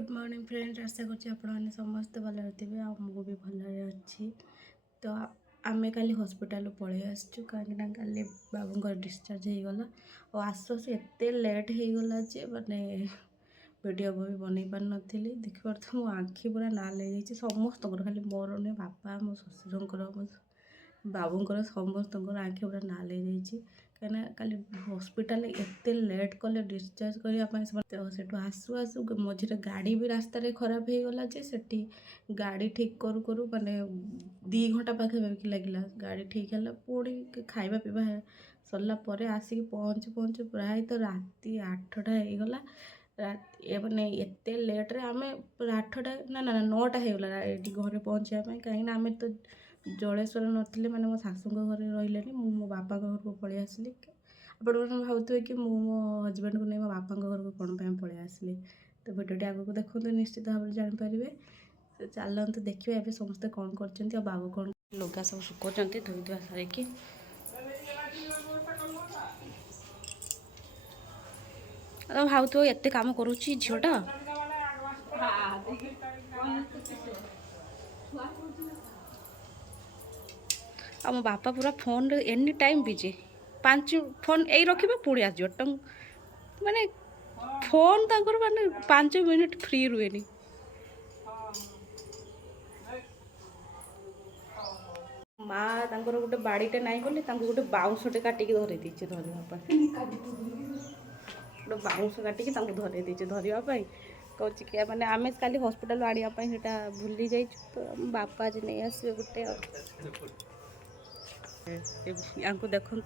Good morning friends, आशा करते समस्ते भल थे आमको भी भल अच्छी। तो आम काली हॉस्पिटल पलि आसचु कहीं काली बाबू डिस्चार्ज हो गला और आसु आसु एत लेट हो गला जे माने वीडियो भी बन पार नी देखिए तो मो आखि पूरा नाल हो जाए समस्त खाली मोर नुहे बापा मो शशुर मो बाबूर समस्त आखि पूरा नाल हो जाए कहीं काली हॉस्पिटल एत लेट कले डिस्चार्ज करने आसु आसु मझे गाड़ी भी रास्त खराब हो गला जे गाड़ी ठीक करू करू माने 2 घंटा पाखापाखि लगे गाड़ी ठीक है पुणी खाଇବା पीवा सरला आसिक पहुँचु पहुँचु प्राय तो राति 8टा हो गला मैंने एत लेट्रे आम 8टा ना ना 9टा होगला ये घरे पहुँचापी कहीं आम तो जलेश्वर नी मैंने मो शाशु घर रही मो बापा घर को पलि आसली आप भावुए कि मो हजबैंड को नहीं मो बापा घर को कौन पलि आसली। तो भिडियो आगे को देखो निश्चित भाव में जानीपारे। तो चलते देखिए ए समस्ते कौन कर बाबू कौन लुगा सब सुखा धोई धुआ सारिकी भावुए एत कम करुच्ची झीटा आ मो बापा पूरा phone any time busy 5 phone यही रखिए पुणी आस माने फोन तक माने 5 मिनट फ्री रुएनी। माँ गोटे बाड़ीटे ना बोली गोटे बाउंसटे काटिकी धरई देचे धरवाई गोटे बाउंस काटिकी धरई देचे धरवाई कौच कि मैंने आम काली हॉस्पिटल आने भूली जाइए तो बापा आज नहीं आसवे गोटे या देखु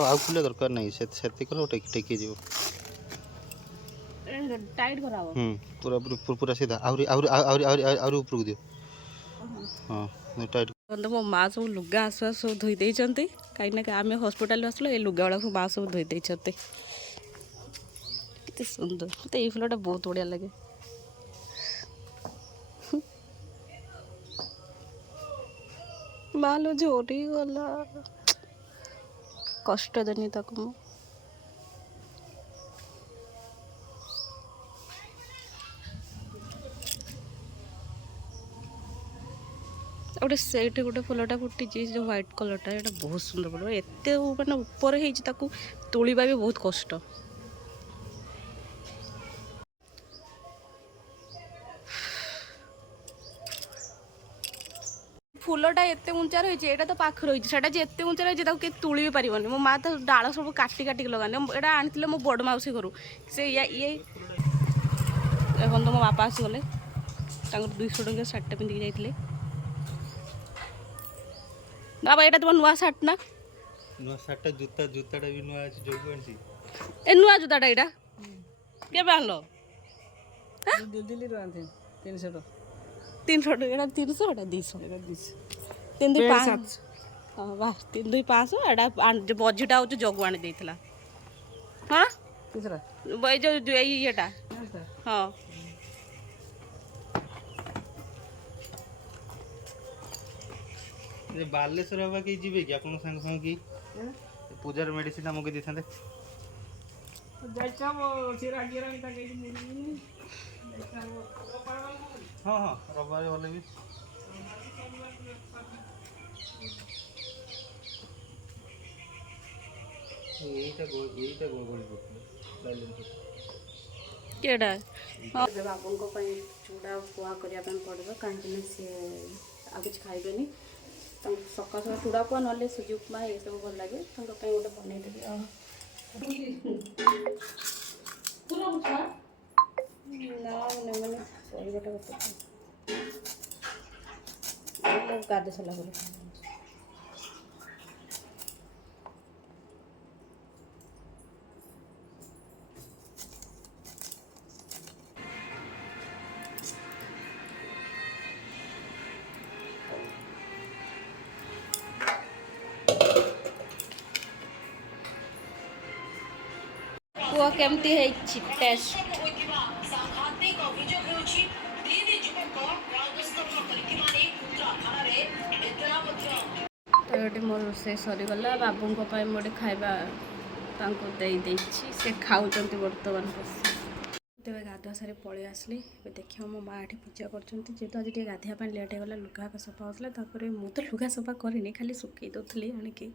आउ दरकार नहीं से टेकी जीव टाइट करा पूरा पूरा सीधा आउरी आउरी आउरी आउरी आउरी ऊपर को दियो। हां टाइट मो माँ सब लुगा आसु आसु धोई देइचंती कहीं आम हॉस्पिटल आसलो ए लुगा वाला माँ सब धोई देइचंती कितने सुंदर मत ये फुलटा बहुत बढ़िया लगे। मालो झोरी गला कष्ट देनी ताको मु गोटे से गोटे फुलटा फुटी जो व्हाइट कलरटा ये बहुत सुंदर फुल एत मैंने ऊपर हो तोलिबा भी बहुत कष्ट। फुलटा एत उंचा रही है तो पाख रही है एत उंचा रही है तुली भी पारनी मो माँ तो डाल सब काटी काटिक लगाने यहाँ आनी मो बड़ मौसी घर से ये देखो मो बापा आसीगले 200 टंका सार्टा पिंधिक जाइए बाबा ये तुम नुआ सार्ट ना नुआ सार्ट जूता जूताटा भी नुआ अछि जोगु आनसी ए नुआ जूताटा एटा के आनलो दिल्ली रो आनथे 300 एटा 300 एटा 200 3 2 5 हां वाह 3 2 500 एटा जो बजीटा हो जगु आनी देइथला हां तीसरा भाई जो येटा हां जे बालेश्वर बाबा के जीवे कि आपन संग संग की पूजार मेडिसिन हमके दिथांते जाइछा वो सिरा गिरा ता के मुनी हां हां रविवार वाले भी एटा गोल लाइलेंट केडा हां जब आपन को पई चूड़ा पोहा करिया पन पड़बो काहे से आ कुछ खाइबेनी सका सका चूड़ा पुआ ना सुजी उपमा ये सब भल लगे गोटे बनई देवी गाधे सारा पुआ केमती है टेस्ट ଏଠି ମୋ ରୋଷେଇ ସରିଗଲା। ବାବୁଙ୍କ ପାଇଁ ମୁଁ ଗୋଟେ ଖାଇବା ତାଙ୍କୁ ଦେଇଦେଇଛି, ସେ ଖାଉଛନ୍ତି ବର୍ତ୍ତମାନ ବସି। ତେବେ ଗାଧୁଆ ସାରି ପଳେଇ ଆସିଲି। ଏବେ ଦେଖିବା ମୋ ମାଆ ଏଠି ପୂଜା କରୁଛନ୍ତି। ଯେହେତୁ ଆଜି ଟିକେ ଗାଧୋଇବା ପାଇଁ ଲେଟ୍ ହେଇଗଲା, ଲୁଗା ସଫା ହେଉଥିଲା। ତାପରେ ମୁଁ ତ ଲୁଗା ସଫା କରିନି, ଖାଲି ଶୁଖେଇ ଦେଉଥିଲି ଆଣିକି।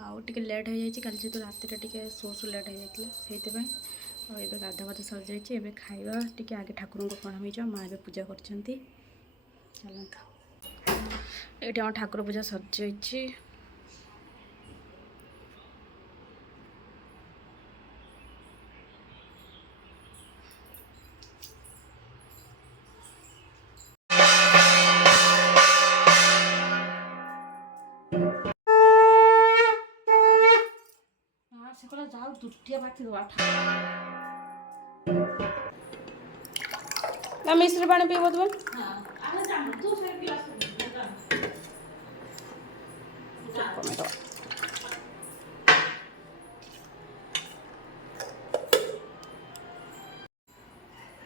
ଆଉ ଟିକେ ଲେଟ୍ ହେଇଯାଇଛି, କାଲି ଯେହେତୁ ରାତିରେ ଟିକେ ଶୋ ଲେଟ୍ ହେଇଯାଇଥିଲା ସେଇଥିପାଇଁ। ଆଉ ଏବେ ଗାଧୁଆ ସରିଯାଇଛି। ଏବେ ଖାଇବା, ଟିକେ ଆଗେ ଠାକୁରଙ୍କୁ ପ୍ରଣାମ ହେଇଯାଅ। ମାଆ ଏବେ ପୂଜା କରୁଛନ୍ତି। ଚାଲନ୍ତୁ, ଏଇଠି ଆମ ଠାକୁର ପୂଜା ସରିଯାଇଛି। ସେ କହିଲା ଯାଉ ଦୁଟିଆ ବାଟି ଦେବା ନା ମିଶ୍ରି ପାଣି ପିଇବ ତୁମେ?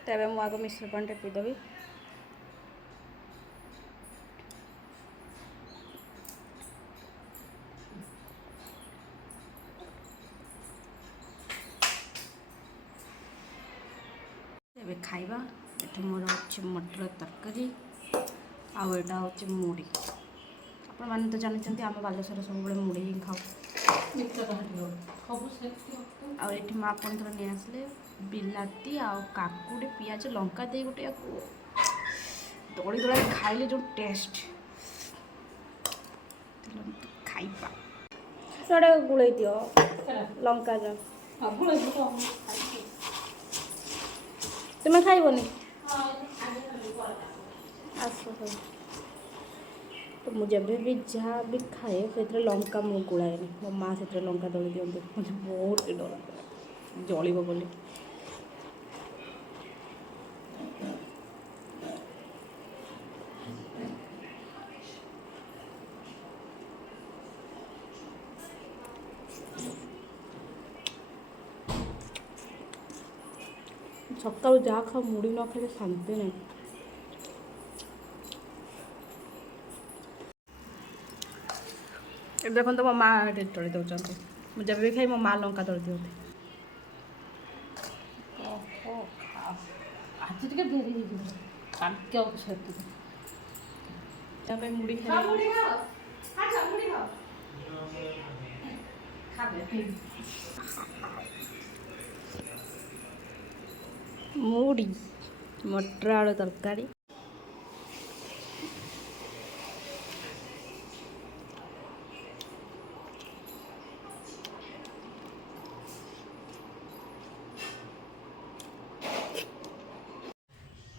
ତେବେ ମୁଁ ଆଗ ମିଶ୍ରି ପାଣିଟେ ପିଇଦେବି। ଏବେ ଖାଇବା। ଏଠି ମୋର ଅଛି ମଟର ତରକାରୀ, ଆଉ ଏଇଟା ହେଉଛି ମୁଢ଼ି। ଆପଣମାନେ ତ ଜାଣିଛନ୍ତି ଆମେ ବାଲେଶ୍ୱରରେ ସବୁବେଳେ ମୁଢ଼ି ହିଁ ଖାଉ। ଆଉ ଏଠି ମା ଆପଣ ଥର ନେଇ ଆସିଲେ ବିଲାତି ଆଉ କାକୁଡ଼ି, ପିଆଜ, ଲଙ୍କା ଦେଇ ଗୋଟେ ଦଳି ଦଳାଇ ଖାଇଲେ ଯେଉଁ ଟେଷ୍ଟ, ଖାଇବା ସେଟା ଗୋଳେଇ ଦିଅ ଲଙ୍କା ଯା। ତୁମେ ଖାଇବନି? ଆସ ତ ମୁଁ ଯେବେ ବି ଯାହା ବି ଖାଏ ସେଥିରେ ଲଙ୍କା ମୁଁ ଗୋଳାଏନି। ମୋ ମାଆ ସେଥିରେ ଲଙ୍କା ଦଳି ଦିଅନ୍ତି। ମୋତେ ବହୁତ ଡର ଜଳିବ ବୋଲି। ସକାଳୁ ଯାହା ଖାଉ ମୁଢ଼ି ନ ଖାଇଲେ ଶାନ୍ତି ନାହିଁ। ଏବେ ଦେଖନ୍ତୁ ମୋ ମାଆ ଏଠି ଦଳି ଦେଉଛନ୍ତି। ମୁଁ ଯେବେ ବି ଖାଇ ମୋ ମାଆ ଲଙ୍କା ଦଳି ଦିଅନ୍ତି। ଓହୋ ଆଜି ଟିକେ ଡେରି ହେଇଯିବ, କାଲକେ ଆଉ ସେତିକି ତା ପାଇଁ ମୁଢ଼ି ଖାଇ ମୁଢ଼ି, ମଟର ଆଳୁ ତରକାରୀ।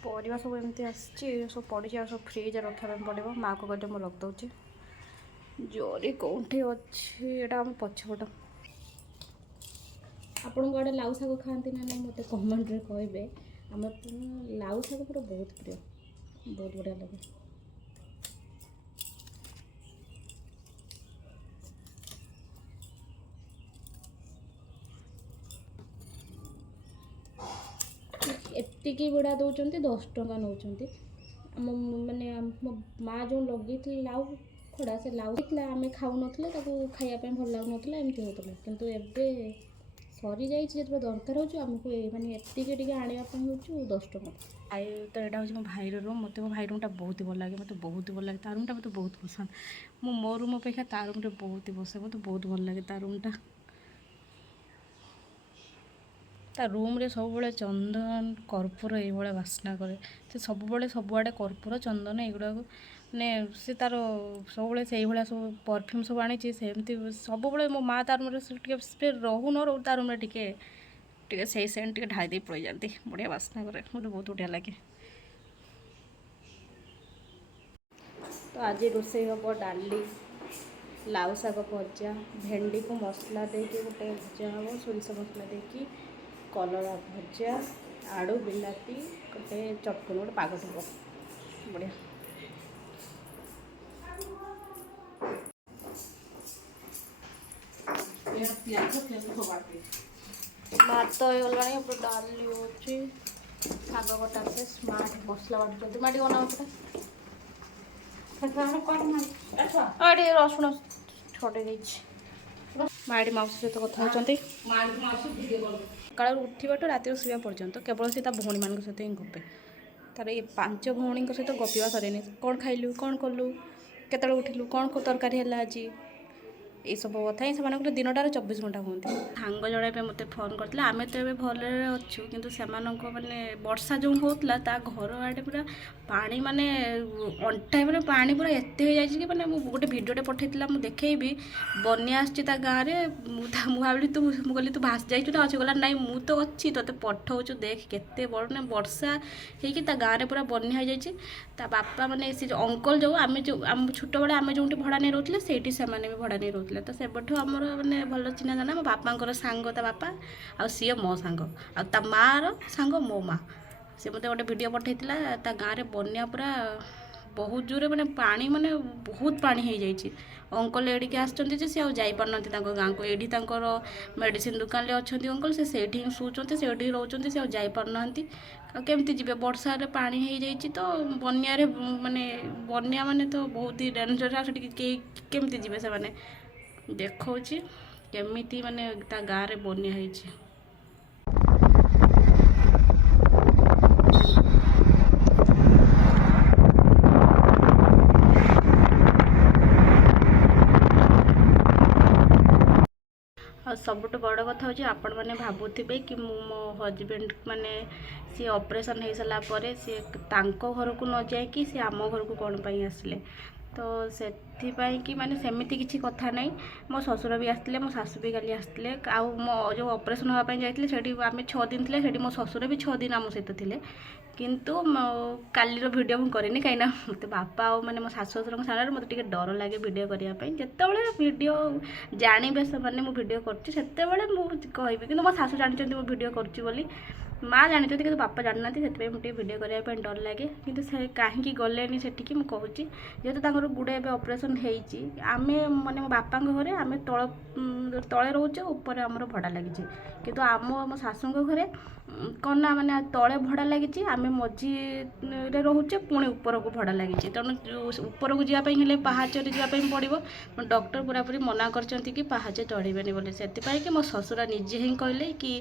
ପରିବା ସବୁ ଏମିତି ଆସିଛି, ସବୁ ପଡ଼ିଛି, ଆଉ ସବୁ ଫ୍ରିଜ୍ରେ ରଖିବା ପାଇଁ ପଡ଼ିବ। ମାଆକୁ କହିଲେ ମୁଁ ରଖିଦେଉଛି। ଜରି କେଉଁଠି ଅଛି? ଏଇଟା ଆମ ପଛପଟ। ଆପଣଙ୍କ ଆଡ଼େ ଲାଉ ଶାଗ ଖାଆନ୍ତି ନା ନାହିଁ ମୋତେ କମେଣ୍ଟରେ କହିବେ। ଆମର ଲାଉ ଶାଗ ପୁରା ବହୁତ ପ୍ରିୟ, ବହୁତ ବଢ଼ିଆ ଲାଗେ। ଏତିକି ଗୁଡ଼ା ଦେଉଛନ୍ତି, 10 ଟଙ୍କା ନେଉଛନ୍ତି। ଆମ ମାନେ ମୋ ମାଆ ଯେଉଁ ଲଗେଇଥିଲେ ଲାଉ ଖଡ଼ା, ସେ ଲାଉ ଥିଲା ଆମେ ଖାଉନଥିଲେ, ତାକୁ ଖାଇବା ପାଇଁ ଭଲ ଲାଗୁନଥିଲା, ଏମିତି ହେଉଥିଲା। କିନ୍ତୁ ଏବେ ସରିଯାଇଛି, ଯେତେବେଳେ ଦରକାର ହେଉଛି ଆମକୁ ମାନେ ଏତିକି ଟିକେ ଆଣିବା ପାଇଁ ହେଉଛି 10 ଟଙ୍କା। ଭାଇ ତ ଏଇଟା ହେଉଛି ମୋ ଭାଇର ରୁମ୍। ମୋତେ ମୋ ଭାଇ ରୁମ୍ଟା ବହୁତ ଭଲ ଲାଗେ, ମୋତେ ବହୁତ ଭଲ ଲାଗେ। ତା ରୁମ୍ଟା ମୋତେ ବହୁତ ପସନ୍ଦ। ମୁଁ ମୋ ରୁମ୍ ଅପେକ୍ଷା ତା ରୁମ୍ରେ ବହୁତ ବସେ, ମୋତେ ବହୁତ ଭଲ ଲାଗେ ତା ରୁମ୍ଟା। ତା ରୁମ୍ରେ ସବୁବେଳେ ଚନ୍ଦନ କର୍ପୂର ଏଇଭଳିଆ ବାସ୍ନା କରେ। ସେ ସବୁଆଡ଼େ କର୍ପୂର ଚନ୍ଦନ ଏଗୁଡ଼ାକୁ ମାନେ ସେ ତା'ର ସବୁବେଳେ ସେଇଭଳିଆ ସବୁ ପରଫ୍ୟୁମ୍ ସବୁ ଆଣିଛି। ସେମିତି ସବୁବେଳେ ମୋ ମାଆ ତା ରୁମ୍ରେ ଟିକେ ସ୍ପ୍ରେ ରହୁ ନ ରହୁ ତା ରୁମ୍ରେ ଟିକେ ସେଇ ସେଣ୍ଟ ଟିକେ ଢାଳି ଦେଇ ପଳେଇଯାନ୍ତି। ବଢ଼ିଆ ବାସ୍ନା କରେ, ମୋତେ ବହୁତ ବଢ଼ିଆ ଲାଗେ। ତ ଆଜି ରୋଷେଇ ହେବ ଡାଲି, ଲାଉ ଶାଗ ଭଜା, ଭେଣ୍ଡିକୁ ମସଲା ଦେଇକି ଗୋଟେ ଭଜା ହେବ ସୋରିଷ ମସଲା ଦେଇକି, କଲରା ଭଜା, ଆଳୁ ବିଲାତି ଗୋଟେ ଚଟଣି, ଗୋଟେ ପାଗ ଥିବ ବଢ଼ିଆ। ଭାତ ହେଇଗଲାଣି, ଉପରେ ଡାଲି ହେଉଛି, ଶାଗ କଟା ଅଛି, ସ୍ମାର୍ଟ ମସଲା ବାଟୁଛନ୍ତି। ମାଟି ବନାଉ ଟିକେ ରସୁଣ ଛଡ଼େଇ ଦେଇଛି। ମାଡ଼ି ମାଉସୀ ସହିତ କଥା ହେଉଛନ୍ତି। ସକାଳୁ ଉଠିବାଠୁ ରାତିରୁ ଶୋଇବା ପର୍ଯ୍ୟନ୍ତ କେବଳ ସେ ତା ଭଉଣୀମାନଙ୍କ ସହିତ ହିଁ ଗପେ। ତାର ଏ 5 ଭଉଣୀଙ୍କ ସହିତ ଗପିବା ସରେନି। କ'ଣ ଖାଇଲୁ, କ'ଣ କଲୁ, କେତେବେଳେ ଉଠିଲୁ, କ'ଣ ତରକାରୀ ହେଲା ଆଜି, ଏଇସବୁ କଥା ହିଁ ସେମାନଙ୍କର ଦିନଟାରେ 24 ଘଣ୍ଟା ହୁଅନ୍ତି। ସାଙ୍ଗ ଜଣେ ଏବେ ମୋତେ ଫୋନ୍ କରିଥିଲା। ଆମେ ତ ଏବେ ଭଲରେ ଅଛୁ, କିନ୍ତୁ ସେମାନଙ୍କ ମାନେ ବର୍ଷା ଯେଉଁ ହେଉଥିଲା ତା ଘର ଆଡ଼େ ପୁରା ପାଣି, ମାନେ ଅଣ୍ଟାଏ ମାନେ ପାଣି ପୁରା ଏତେ ହେଇଯାଇଛି କି ମାନେ ମୁଁ ଗୋଟେ ଭିଡ଼ିଓଟେ ପଠାଇଥିଲା, ମୁଁ ଦେଖେଇବି। ବନ୍ୟା ଆସିଛି ତା ଗାଁରେ। ମୁଁ ଭାବିଲି ମୁଁ କହିଲି ତୁ ଭାସି ଯାଇଛୁ ନା ଅଛି? ଗଲା ନାଇଁ ମୁଁ ତ ଅଛି, ତୋତେ ପଠଉଛୁ, ଦେଖ କେତେ ବଡ଼ ନା ବର୍ଷା ହେଇକି ତା ଗାଁରେ ପୁରା ବନ୍ୟା ହେଇଯାଇଛି। ତା ବାପା ମାନେ ସେ ଯେଉଁ ଅଙ୍କଲ ଯେଉଁ ଆମ ଛୋଟବେଳେ ଆମେ ଯେଉଁଠି ଭଡ଼ା ନେଇ ରହୁଥିଲେ ସେଇଠି ସେମାନେ ବି ଭଡ଼ା ନେଇ ରହୁଥିଲେ। ତ ସେବେଠୁ ଆମର ମାନେ ଭଲ ଚିହ୍ନା ଜାଣା। ମୋ ବାପାଙ୍କର ସାଙ୍ଗ ତା ବାପା, ଆଉ ସିଏ ମୋ ସାଙ୍ଗ, ଆଉ ତା ମାଆର ସାଙ୍ଗ ମୋ ମାଆ। ସେ ମୋତେ ଗୋଟେ ଭିଡ଼ିଓ ପଠାଇଥିଲା। ତା ଗାଁରେ ବନ୍ୟା ପୁରା ବହୁତ ଜୋରେ, ମାନେ ପାଣି, ମାନେ ବହୁତ ପାଣି ହେଇଯାଇଛି। ଅଙ୍କଲ ଏଠିକି ଆସିଛନ୍ତି ଯେ ସେ ଆଉ ଯାଇପାରୁନାହାନ୍ତି ତାଙ୍କ ଗାଁକୁ। ଏଇଠି ତାଙ୍କର ମେଡ଼ିସିନ ଦୋକାନରେ ଅଛନ୍ତି ଅଙ୍କଲ, ସେ ସେଇଠି ହିଁ ଶୋଉଛନ୍ତି, ସେଇଠି ହିଁ ରହୁଛନ୍ତି, ସେ ଆଉ ଯାଇପାରୁନାହାନ୍ତି। ଆଉ କେମିତି ଯିବେ? ବର୍ଷାରେ ପାଣି ହେଇଯାଇଛି ତ ବନ୍ୟାରେ, ମାନେ ବନ୍ୟା ମାନେ ତ ବହୁତ ହି ଡେଞ୍ଜର। ଆଉ ସେଠିକି କେହି କେମିତି ଯିବେ ସେମାନେ? ଦେଖଉଛି କେମିତି ମାନେ ତା ଗାଁରେ ବନ୍ୟା ହେଇଛି। ଆଉ ସବୁଠୁ ବଡ଼ କଥା ହେଉଛି, ଆପଣମାନେ ଭାବୁଥିବେ କି ମୁଁ ମୋ ହଜବେଣ୍ଡ ମାନେ ସିଏ ଅପରେସନ୍ ହେଇସାରିଲା ପରେ ସିଏ ତାଙ୍କ ଘରକୁ ନ ଯାଇକି ସିଏ ଆମ ଘରକୁ କ'ଣ ପାଇଁ ଆସିଲେ। ତ ସେଥିପାଇଁ କି ମାନେ ସେମିତି କିଛି କଥା ନାହିଁ। ମୋ ଶ୍ୱଶୁର ବି ଆସିଥିଲେ, ମୋ ଶାଶୁ ବି କାଲି ଆସିଥିଲେ। ଆଉ ମୋ ଯେଉଁ ଅପରେସନ୍ ହେବା ପାଇଁ ଯାଇଥିଲେ ସେଠି ଆମେ 6 ଦିନ ଥିଲେ, ସେଠି ମୋ ଶ୍ୱଶୁର ବି 6 ଦିନ ଆମ ସହିତ ଥିଲେ। କିନ୍ତୁ କାଲିର ଭିଡ଼ିଓ ମୁଁ କରିନି, କାହିଁକିନା ମୋତେ ବାପା ଆଉ ମାନେ ମୋ ଶାଶୁ ଶ୍ୱଶୁରଙ୍କ ସାଙ୍ଗରେ ମୋତେ ଟିକେ ଡର ଲାଗେ ଭିଡ଼ିଓ କରିବା ପାଇଁ। ଯେତେବେଳେ ଭିଡ଼ିଓ ଜାଣିବେ ସେମାନେ ମୁଁ ଭିଡ଼ିଓ କରୁଛି ସେତେବେଳେ ମୁଁ କହିବି, କିନ୍ତୁ ମୋ ଶାଶୁ ଜାଣିଛନ୍ତି ମୁଁ ଭିଡ଼ିଓ କରୁଛି ବୋଲି, ମାଆ ଜାଣିଛନ୍ତି କିନ୍ତୁ ବାପା ଜାଣିନାହାନ୍ତି। ସେଥିପାଇଁ ମୁଁ ଟିକେ ଭିଡ଼ିଓ କରିବା ପାଇଁ ଡର ଲାଗେ। କିନ୍ତୁ ସେ କାହିଁକି ଗଲେନି ସେଠିକି ମୁଁ କହୁଛି। ଯେହେତୁ ତାଙ୍କର ଗୁଡ଼େ ଏବେ ଅପରେସନ୍ ହେଇଛି, ଆମେ ମାନେ ମୋ ବାପାଙ୍କ ଘରେ ଆମେ ତଳେ ରହୁଛୁ, ଉପରେ ଆମର ଭଡ଼ା ଲାଗିଛି। କିନ୍ତୁ ମୋ ଶାଶୁଙ୍କ ଘରେ କ'ଣ ନା ମାନେ ତଳେ ଭଡ଼ା ଲାଗିଛି, ଆମେ ମଝିରେ ରହୁଛେ, ପୁଣି ଉପରକୁ ଭଡ଼ା ଲାଗିଛି। ତେଣୁ ଉପରକୁ ଯିବା ପାଇଁ ହେଲେ ପାହାଚରେ ଯିବା ପାଇଁ ପଡ଼ିବ। ଡକ୍ଟର ପୁରାପୁରି ମନା କରିଛନ୍ତି କି ପାହାଚ ଚଢ଼ିବେନି ବୋଲି। ସେଥିପାଇଁ କି ମୋ ଶ୍ୱଶୁର ନିଜେ ହିଁ କହିଲେ କି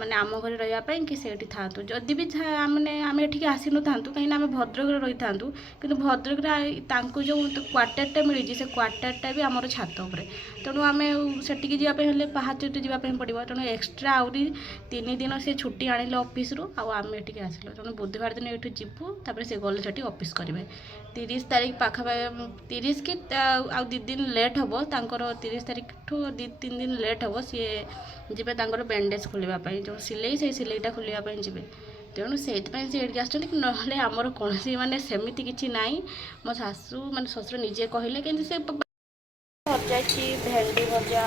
ମାନେ ଆମ ଘରେ ରହିବା ପାଇଁ, କି ସେଇଠି ଥାଆନ୍ତୁ। ଯଦି ବି ମାନେ ଆମେ ଏଠିକି ଆସିନଥାନ୍ତୁ, କାହିଁକିନା ଆମେ ଭଦ୍ରକରେ ରହିଥାନ୍ତୁ, କିନ୍ତୁ ଭଦ୍ରକରେ ତାଙ୍କୁ ଯେଉଁ କ୍ୱାର୍ଟରଟା ମିଳିଛି ସେ କ୍ୱାର୍ଟରଟା ବି ଆମର ଛାତ ଉପରେ। ତେଣୁ ଆମେ ସେଠିକି ଯିବା ପାଇଁ ହେଲେ ପାହାଚରେ ଯିବା ପାଇଁ ପଡ଼ିବ। ତେଣୁ ଏକ୍ସଟ୍ରା ଆହୁରି 3 ଦିନ ସେ ଛୁଟି ଆଣିଲେ ଅଫିସରୁ, ଆଉ ଆମେ ଏଠିକି ଆସିଲୁ। ତେଣୁ ବୁଧବାର ଦିନ ଏଠୁ ଯିବୁ, ତାପରେ ସେ ଗଲେ ସେଠି ଅଫିସ୍ କରିବେ। 30 ତାରିଖ ପାଖାପାଖି, 30 କି ଆଉ 2 ଦିନ ଲେଟ୍ ହେବ ତାଙ୍କର। 30 ତାରିଖଠୁ 2-3 ଦିନ ଲେଟ୍ ହେବ। ସିଏ ଯିବେ ତାଙ୍କର ବ୍ୟାଣ୍ଡେଜ୍ ଖୋଲିବା ପାଇଁ, ଯେଉଁ ସିଲେଇ, ସେଇ ସିଲେଇଟା ଖୋଲିବା ପାଇଁ ଯିବେ। ତେଣୁ ସେଇଥିପାଇଁ ସେ ଏଠିକି ଆସିଛନ୍ତି। ନହେଲେ ଆମର କୌଣସି ମାନେ ସେମିତି କିଛି ନାହିଁ। ମୋ ଶାଶୁ ମାନେ ଶ୍ୱଶୁର ନିଜେ କହିଲେ, କିନ୍ତୁ ସେ ଭଜା ଅଛି, ଭେଣ୍ଡି ଭଜା,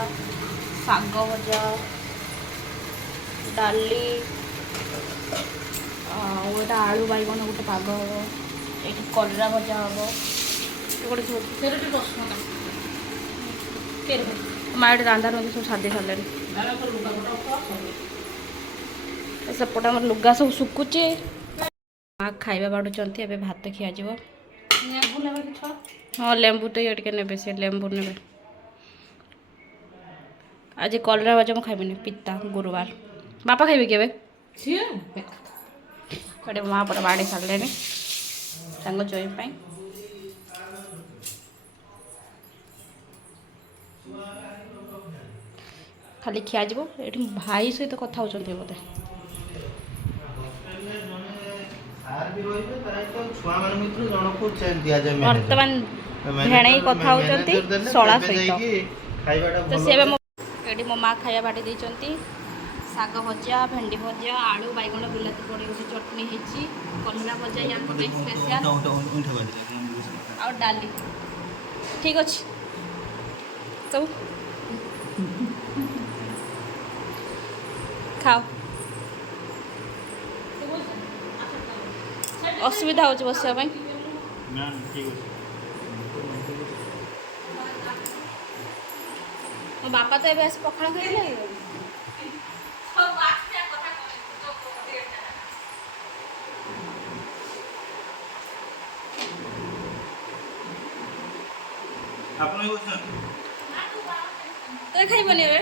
ଶାଗ ଭଜା, ଡାଲି, ଆଉ ଏଇଟା ଆଳୁ ବାଇଗଣ ଗୋଟେ ପାଗ ହେବ, ଏଇଠି କଲରା ଭଜା ହେବ, ଗୋଟେ ମା ଏଠି ରାନ୍ଧା ରନ୍ଧି ସବୁ ସାରି ସାରିଲେଣି। ସେପଟେ ଆମର ଲୁଗା ସବୁ ଶୁଖୁଛି। ମା ଖାଇବା ବାଢ଼ୁଛନ୍ତି, ଏବେ ଭାତ ଖିଆଯିବ। ହଁ ଲେମ୍ବୁ ତ ଇଏ ଟିକେ ନେବେ, ସେ ଲେମ୍ବୁ ନେବେ। ଆଜି କଲରା ଭଜା ମୁଁ ଖାଇବିନି, ପିତା ଗୁରୁବାର। ବାପା ଖାଇବେ କି ଏବେ? ଗୋଟେ ମା ପଟେ ବାଡ଼ି ସାରିଲେଣି ତାଙ୍କ ଜଇଁ ପାଇଁ। ଖାଲି ଖିଆଯିବ। ଏଠି ଭାଇ ସହିତ କଥା ହେଉଛନ୍ତି ବୋଧେ। ବର୍ତ୍ତମାନ ଭେଣେଇ କଥା ହେଉଛନ୍ତି ଶଳା ସହିତ। ତ ସେ ଏବେ ଏଠି ମୋ ମା ଖାଇବା ବାଟି ଦେଇଛନ୍ତି। ଶାଗ ଭଜା, ଭେଣ୍ଡି ଭଜା, ଆଳୁ ବାଇଗଣ ବିଲାତି ପଡ଼ି ଗୋଟେ ଚଟଣି ହେଇଛି, କଲରା ଭଜା ୟାଙ୍କ ପାଇଁ ସ୍ପେଶାଲ, ଆଉ ଡାଲି। ଠିକ୍ ଅଛି ସବୁ ଖାଅ। ଅସୁବିଧା ହେଉଛି ବସିବା ପାଇଁ। ମୋ ବାପା ତ ଏବେ ଆସି ପଖାଳ ଖାଇଲେ। तो खाइबनी ए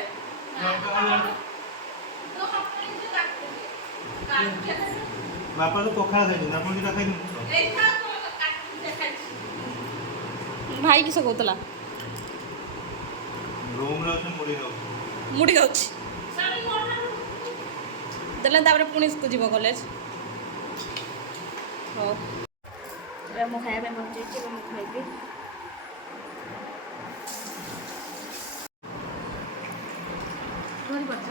ବାପା ତ ପଖାଳ ଖାଇଛନ୍ତି ଆପଣ ଦିଟା ଖାଇଛନ୍ତି ଭାଇ କିସ କହୁଥିଲା ରୁମ୍ରେ ଅଛନ୍ତି ମୁଢ଼ି ଖାଉ ମୁଡ଼ି ଖାଉଛି ଦେଲେ ତାପରେ ପୁଣି ଯିବ କଲେଜ ହଉ ଏବେ ମୁଁ ଖାଇବା ପାଇଁ ପହଞ୍ଚେଇଛି ଏବେ ମୁଁ ଖାଇବି ଧରିପାରୁଛ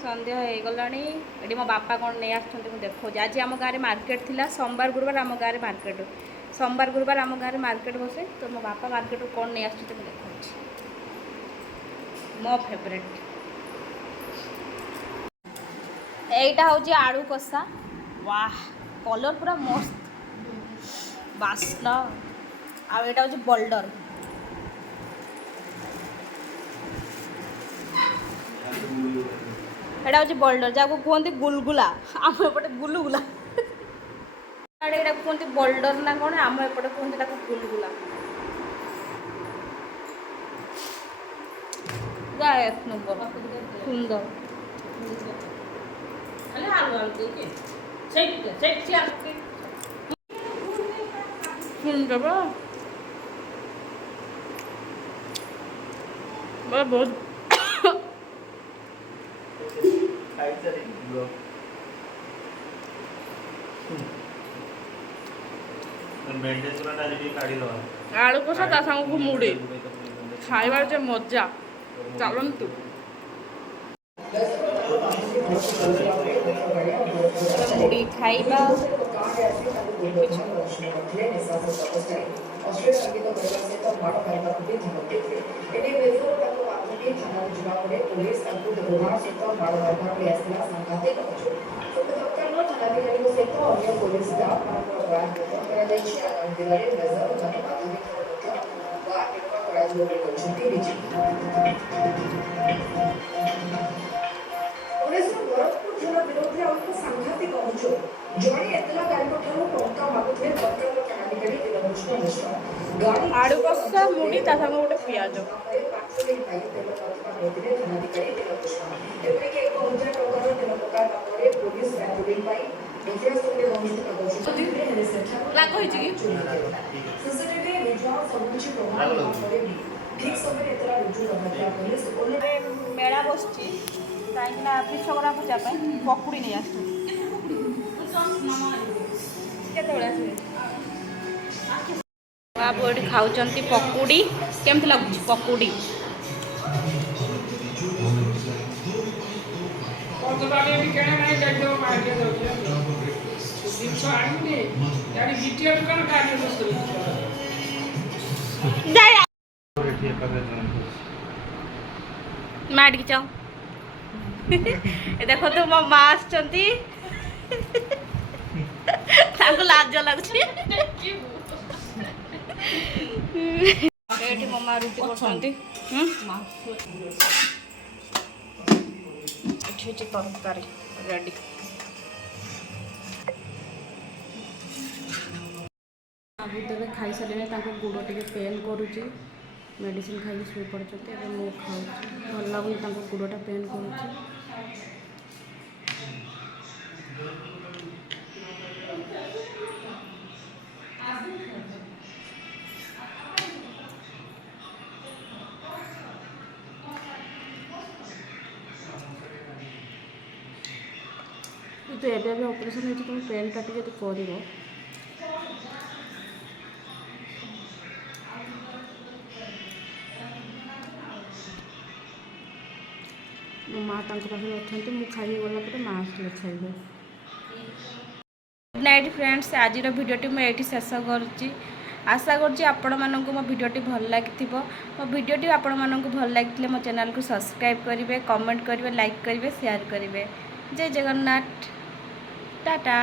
ସନ୍ଧ୍ୟା ହେଇଗଲାଣି ଏଠି ମୋ ବାପା କ'ଣ ନେଇ ଆସୁଛନ୍ତି ମୁଁ ଦେଖାଉଛି ଆଜି ଆମ ଗାଁରେ ମାର୍କେଟ ଥିଲା ସୋମବାର ଗୁରୁବାର ଆମ ଗାଁରେ ମାର୍କେଟ ସୋମବାର ଗୁରୁବାର ଆମ ଗାଁରେ ମାର୍କେଟ ବସେ ତ ମୋ ବାପା ମାର୍କେଟରୁ କ'ଣ ନେଇ ଆସୁଛନ୍ତି ମୁଁ ଦେଖାଉଛି ମୋ ଫେଭରେଟ୍ এইটা হচ্ছে আলু কষা বাহ কলর পুরা মস্ত বাসনা আর এটা হচ্ছে বল্ডর এটা হচ্ছে বল্ডর যাকে কুহতি গুলগুলা আমার এপটে গুলুগুলা আর এটা কুহতি বল্ডর না কোন আমার এপটে কুহতি তাকে গুলগুলা যা এক নম্বর সুন্দর সুন্দর बहुत आलू कषा ता सामू मुड़ी खाइबार जे मजा चलतु मुड़ी खाइबा आलू कषा मुड़ी ता संग गोटे पियाज राग मेला बस कहीं विश्वकर्मा पूजा पकुड़ी नहीं आस बाबू ये खाऊँ पकुड़ी केमती लगुच पकुड़ी माटिक जाओ देखो तो मो माँ आसचंती लाज लगुच मो माँ रुटी करछंती तरकारी रेडी बाबू तो खाई सारे गोड़ टे पेन करुच्ची मेडिसिन खाई शुई पड़ते मु खाऊ भल लगुनि गोड़टा पेन करुच्ची तो एवं भी ऑपरेशन हो तुम पेन काटी कर मो माँ पाखे अच्छा मुझे खाई गला माँ आसले खाइबे गुड नाइट फ्रेंड्स आज भिडियोटी मुझे शेष करुच्ची आशा करुच्ची आपण मानक मो भिडियोटी भल लगी मो भिडियोटी आपण मानक भल लगी मो चैनल को सब्सक्राइब करेंगे कमेंट करेंगे लाइक करेंगे शेयर करेंगे जय जगन्नाथ टाटा।